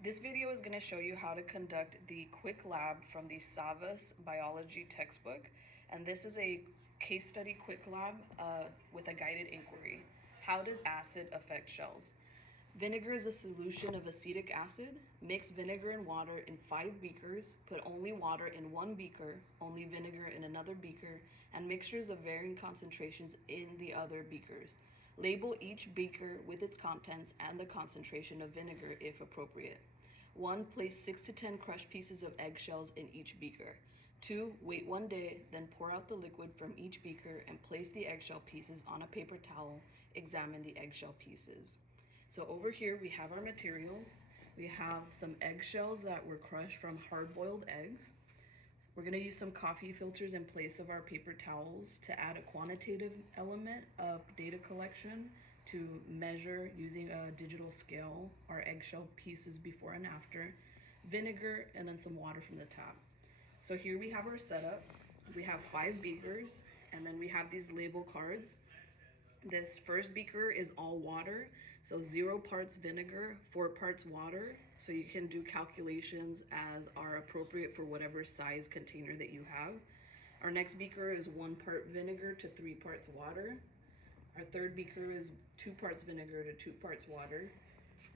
This video is going to show you how to conduct the quick lab from the Savas biology textbook. And this is a case study quick lab with a guided inquiry. How does acid affect shells? Vinegar is a solution of acetic acid. Mix vinegar and water in 5 beakers. Put only water in 1 beaker, only vinegar in another beaker, and mixtures of varying concentrations in the other beakers. Label each beaker with its contents and the concentration of vinegar if appropriate. 1. Place 6 to 10 crushed pieces of eggshells in each beaker. 2. Wait 1 day, then pour out the liquid from each beaker and place the eggshell pieces on a paper towel. Examine the eggshell pieces. So over here we have our materials. We have some eggshells that were crushed from hard-boiled eggs. We're going to use some coffee filters in place of our paper towels to add a quantitative element of data collection to measure using a digital scale our eggshell pieces before and after, vinegar, and then some water from the tap. So here we have our setup. We have 5 beakers, and then we have these label cards. This first beaker is all water, so 0 parts vinegar, 4 parts water. So you can do calculations as are appropriate for whatever size container that you have. Our next beaker is 1 part vinegar to 3 parts water. Our third beaker is 2 parts vinegar to 2 parts water.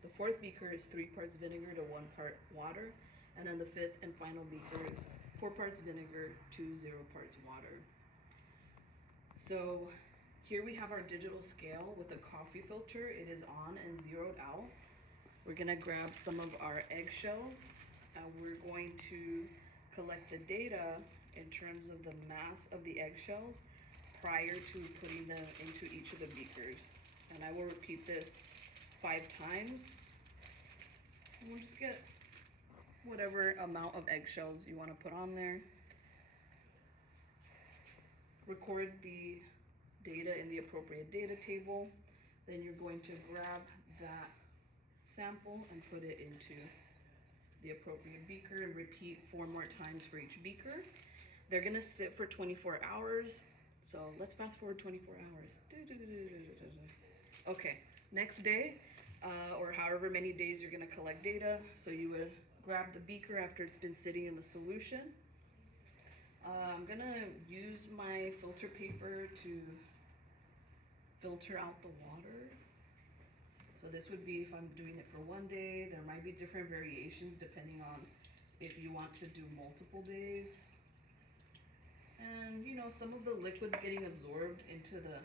The fourth beaker is 3 parts vinegar to 1 part water. And then the fifth and final beaker is 4 parts vinegar to 0 parts water. So here we have our digital scale with a coffee filter. It is on and zeroed out. We're gonna grab some of our eggshells and we're going to collect the data in terms of the mass of the eggshells prior to putting them into each of the beakers. And I will repeat this 5 times. And we'll just get whatever amount of eggshells you wanna put on there. Record the data in the appropriate data table. Then you're going to grab that sample and put it into the appropriate beaker and repeat 4 more times for each beaker. They're gonna sit for 24 hours. So let's fast forward 24 hours. Okay, next day, or however many days you're gonna collect data. So you would grab the beaker after it's been sitting in the solution. I'm gonna use my filter paper to filter out the water. So this would be if I'm doing it for 1 day. There might be different variations depending on if you want to do multiple days. And you know, some of the liquid's getting absorbed into the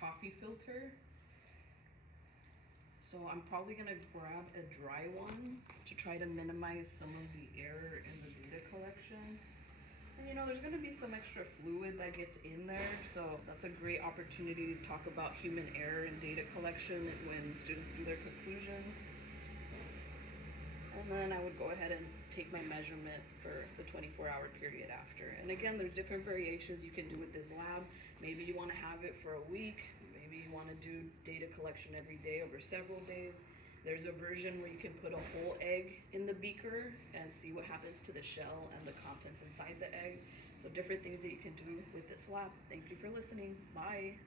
coffee filter. So I'm probably gonna grab a dry one to try to minimize some of the error in the data collection. And you know, there's gonna be some extra fluid that gets in there, so that's a great opportunity to talk about human error in data collection when students do their conclusions. And then I would go ahead and take my measurement for the 24-hour period after. And again, there's different variations you can do with this lab. Maybe you wanna have it for a week, maybe you wanna do data collection every day over several days. There's a version where you can put a whole egg in the beaker and see what happens to the shell and the contents inside the egg. So different things that you can do with this lab. Thank you for listening. Bye.